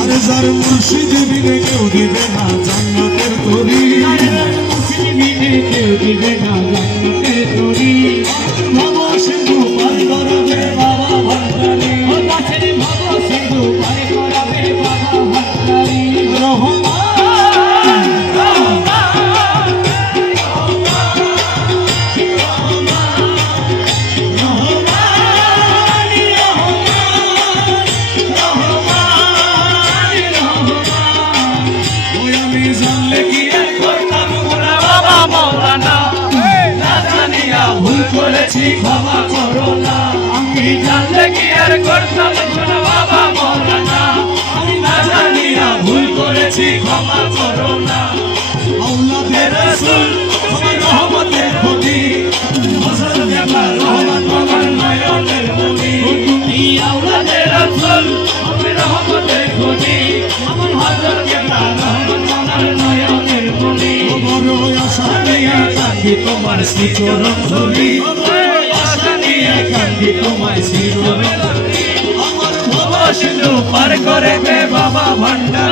আর যার মুর্শিদ বিনে কেউ দিবে না জান্নাতের তরি। মুসলিমিনে কেউ দিবে না জান্নাতের তরি। করেছি ক্ষমা করো না। আমি জানলে কি আর করতাম? না বাবা মৌলানা আমি না জানিয়া ভুল করেছি ক্ষমা করো না। আউলাদের রাসূল তোমার রহমতের ফসল নয়নের মনি তুমি রাসূল রহমতের আমার হাজার নয়নের মনি বড় আশা নিয়ে ধরি আশা কান্দি তোমার শ্রীচরণ আমার ভব সিন্ধু পার করে বাবা ভান্ডারি।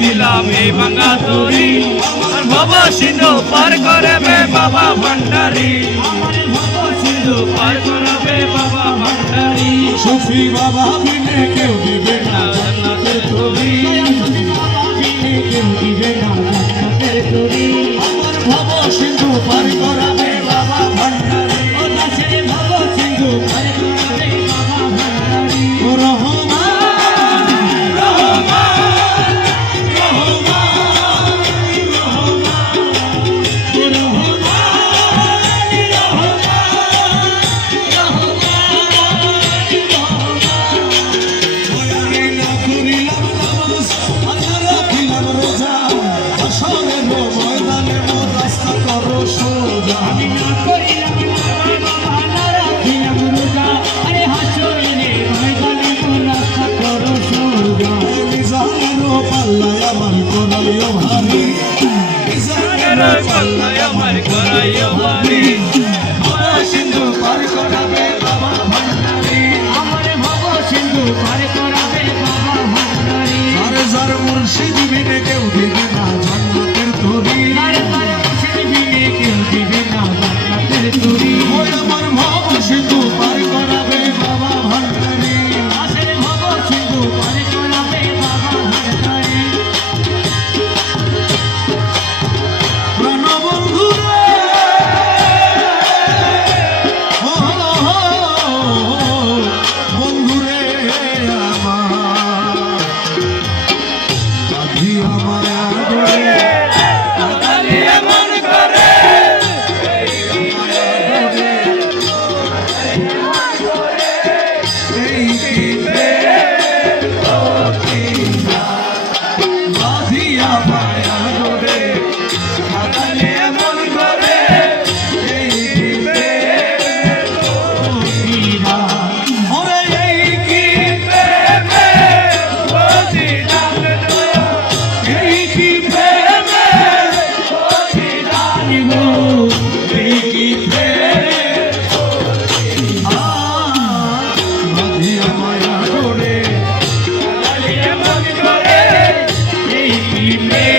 দিলাম এই ভাঙা তরি আমার বাবা সিন্ধু পার করবে বাবা ভান্ডারি পার করবে বাবা ভান্ডারি কেউ দিবে সিন্ধু পার করাবে বাবা ভান্ডারি dia vai You made